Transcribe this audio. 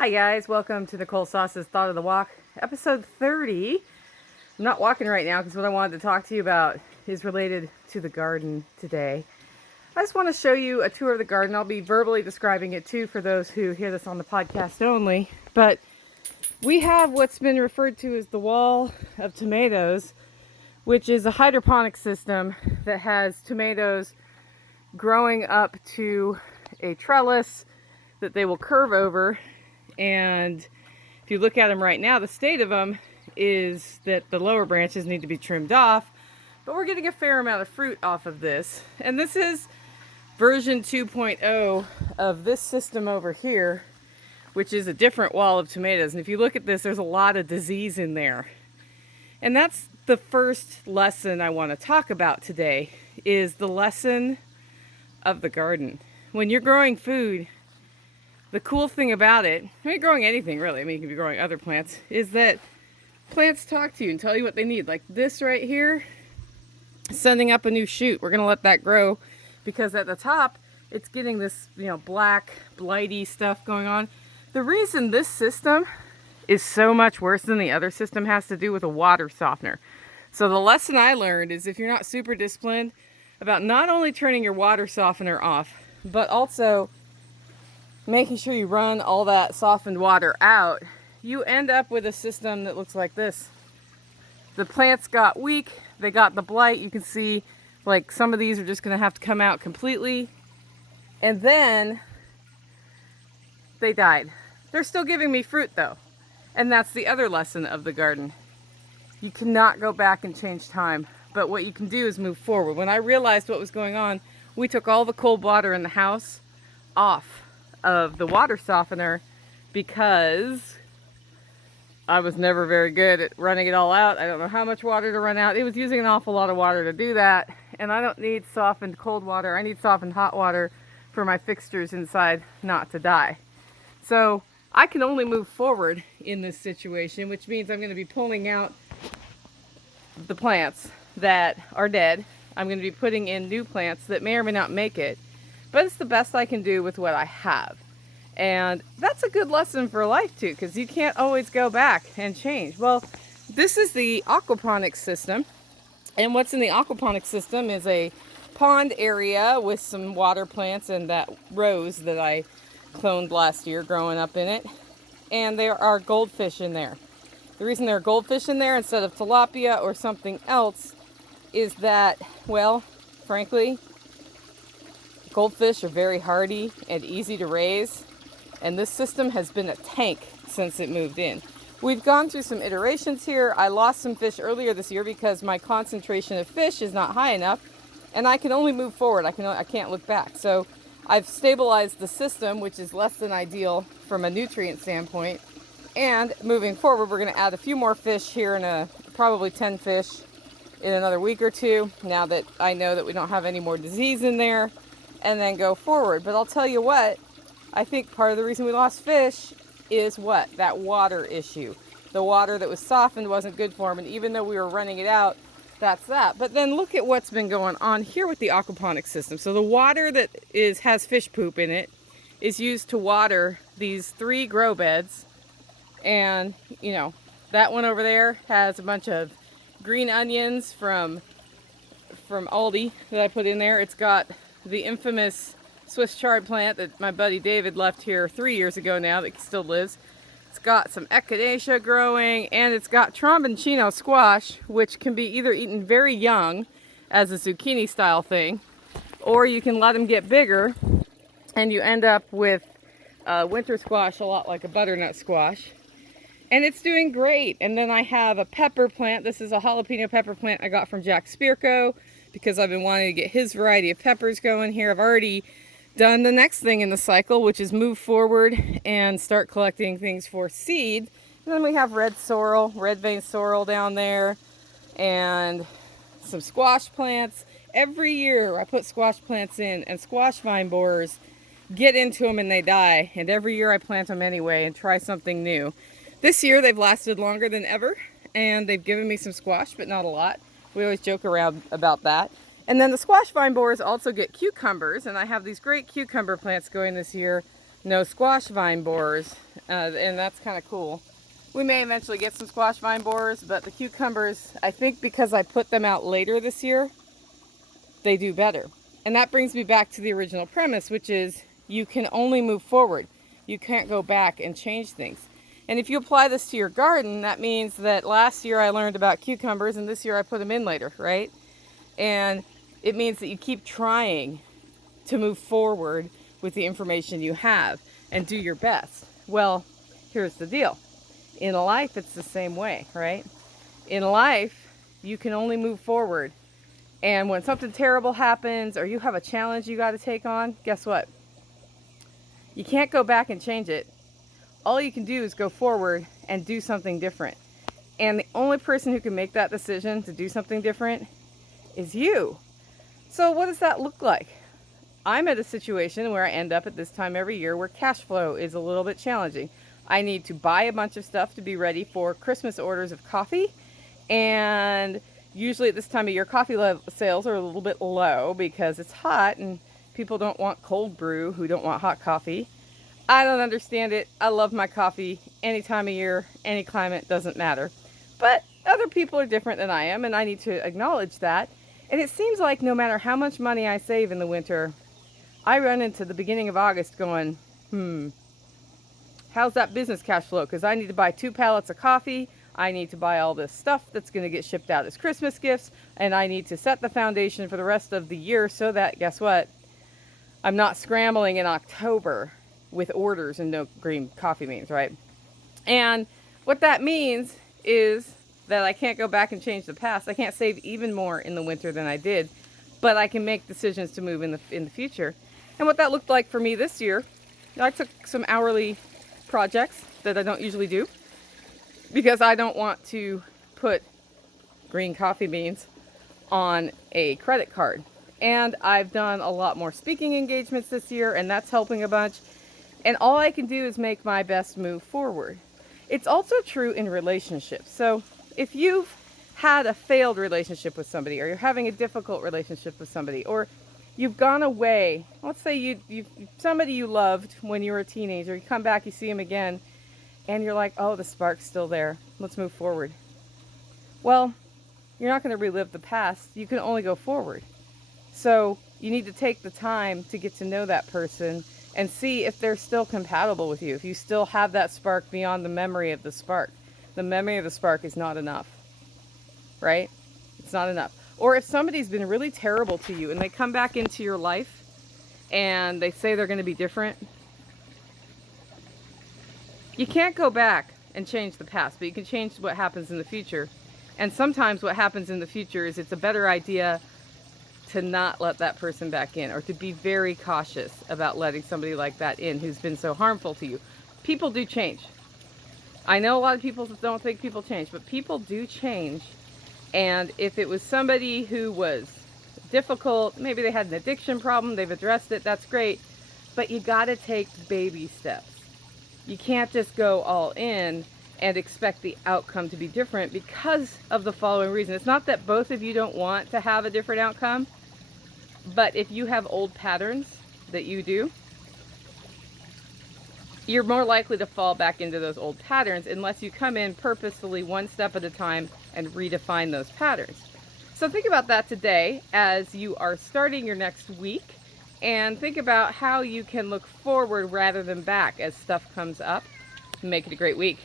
Hi guys, welcome to Nicole Sauce's Thought of the Walk, episode 30. I'm not walking right now because what I wanted to talk to you about is related to the garden today. I just want to show you a tour of the garden. I'll be verbally describing it too for those who hear this on the podcast only. But we have what's been referred to as the wall of tomatoes, which is a hydroponic system that has tomatoes growing up to a trellis that they will curve over. And if you look at them right now, the state of them is that the lower branches need to be trimmed off, but we're getting a fair amount of fruit off of this. And this is version 2.0 of this system over here, which is a different wall of tomatoes. And if you look at this, there's a lot of disease in there. And that's the first lesson I want to talk about today, is the lesson of the garden. When you're growing food, the cool thing about it, when you're growing anything really, I mean you can be growing other plants, is that plants talk to you and tell you what they need. Like this right here, sending up a new shoot. We're going to let that grow because at the top, it's getting this, black, blighty stuff going on. The reason this system is so much worse than the other system has to do with a water softener. So the lesson I learned is if you're not super disciplined about not only turning your water softener off, but also making sure you run all that softened water out, you end up with a system that looks like this. The plants got weak, they got the blight. You can see like some of these are just going to have to come out completely. And then they died. They're still giving me fruit though. And that's the other lesson of the garden. You cannot go back and change time, but what you can do is move forward. When I realized what was going on, we took all the cold water in the house off of the water softener because I was never very good at running it all out. I don't know how much water to run out. It was using an awful lot of water to do that, and I don't need softened cold water. I need softened hot water for my fixtures inside not to die. So I can only move forward in this situation, which means I'm going to be pulling out the plants that are dead. I'm going to be putting in new plants that may or may not make it, but it's the best I can do with what I have. And that's a good lesson for life too, because you can't always go back and change. Well, this is the aquaponics system. And what's in the aquaponics system is a pond area with some water plants and that rose that I cloned last year growing up in it. And there are goldfish in there. The reason there are goldfish in there instead of tilapia or something else is that, well, frankly, goldfish are very hardy and easy to raise, and this system has been a tank since it moved in. We've gone through some iterations here. I lost some fish earlier this year because my concentration of fish is not high enough, and I can only move forward. I can't look back. So I've stabilized the system, which is less than ideal from a nutrient standpoint, and moving forward, we're going to add a few more fish here in probably 10 fish in another week or two, now that I know that we don't have any more disease in there, and then go forward. But I'll tell you what, I think part of the reason we lost fish is what? That water issue. The water that was softened wasn't good for them, and even though we were running it out, that's that. But then look at what's been going on here with the aquaponics system. So the water that has fish poop in it is used to water these 3 grow beds. And, that one over there has a bunch of green onions from Aldi that I put in there. It's got the infamous Swiss chard plant that my buddy David left here 3 years ago now that still lives. It's got some echinacea growing, and it's got tromboncino squash, which can be either eaten very young as a zucchini style thing, or you can let them get bigger and you end up with winter squash, a lot like a butternut squash. And it's doing great. And then I have a pepper plant. This is a jalapeno pepper plant I got from Jack Spirko because I've been wanting to get his variety of peppers going here. I've already done the next thing in the cycle, which is move forward and start collecting things for seed. And then we have red vein sorrel down there, and some squash plants. Every year I put squash plants in, and squash vine borers get into them and they die. And every year I plant them anyway and try something new. This year they've lasted longer than ever, and they've given me some squash, but not a lot. We always joke around about that. And then the squash vine borers also get cucumbers, and I have these great cucumber plants going this year. No squash vine borers. and that's kind of cool. We may eventually get some squash vine borers, but the cucumbers, I think because I put them out later this year, they do better. And that brings me back to the original premise, which is you can only move forward. You can't go back and change things. And if you apply this to your garden, that means that last year I learned about cucumbers and this year I put them in later, right? And it means that you keep trying to move forward with the information you have and do your best. Well, here's the deal. In life, it's the same way, right? In life, you can only move forward. And when something terrible happens or you have a challenge you got to take on, guess what? You can't go back and change it. All you can do is go forward and do something different. And the only person who can make that decision to do something different is you. So what does that look like? I'm at a situation where I end up at this time every year where cash flow is a little bit challenging. I need to buy a bunch of stuff to be ready for Christmas orders of coffee. And usually at this time of year, coffee sales are a little bit low because it's hot and people don't want cold brew who don't want hot coffee. I don't understand it. I love my coffee any time of year, any climate, doesn't matter. But other people are different than I am, and I need to acknowledge that. And it seems like no matter how much money I save in the winter, I run into the beginning of August going, how's that business cash flow? Because I need to buy 2 pallets of coffee. I need to buy all this stuff that's going to get shipped out as Christmas gifts. And I need to set the foundation for the rest of the year so that, guess what? I'm not scrambling in October with orders and no green coffee beans, right? And what that means is that I can't go back and change the past. I can't save even more in the winter than I did, but I can make decisions to move in the future. And what that looked like for me this year, I took some hourly projects that I don't usually do because I don't want to put green coffee beans on a credit card. And I've done a lot more speaking engagements this year, and that's helping a bunch. And all I can do is make my best move forward. It's also true in relationships. So if you've had a failed relationship with somebody, or you're having a difficult relationship with somebody, or you've gone away, let's say you somebody you loved when you were a teenager, you come back, you see him again, and you're like, oh, the spark's still there. Let's move forward. Well, you're not going to relive the past. You can only go forward. So you need to take the time to get to know that person and see if they're still compatible with you, if you still have that spark beyond the memory of the spark. The memory of the spark is not enough, right? It's not enough. Or if somebody's been really terrible to you and they come back into your life and they say they're going to be different, you can't go back and change the past, but you can change what happens in the future. And sometimes what happens in the future is it's a better idea to not let that person back in, or to be very cautious about letting somebody like that in who's been so harmful to you. People do change. I know a lot of people don't think people change, but people do change. And if it was somebody who was difficult, maybe they had an addiction problem, they've addressed it, that's great. But you gotta take baby steps. You can't just go all in and expect the outcome to be different because of the following reason. It's not that both of you don't want to have a different outcome, but if you have old patterns that you do, you're more likely to fall back into those old patterns unless you come in purposefully one step at a time and redefine those patterns. So think about that today as you are starting your next week, and think about how you can look forward rather than back as stuff comes up. Make it a great week.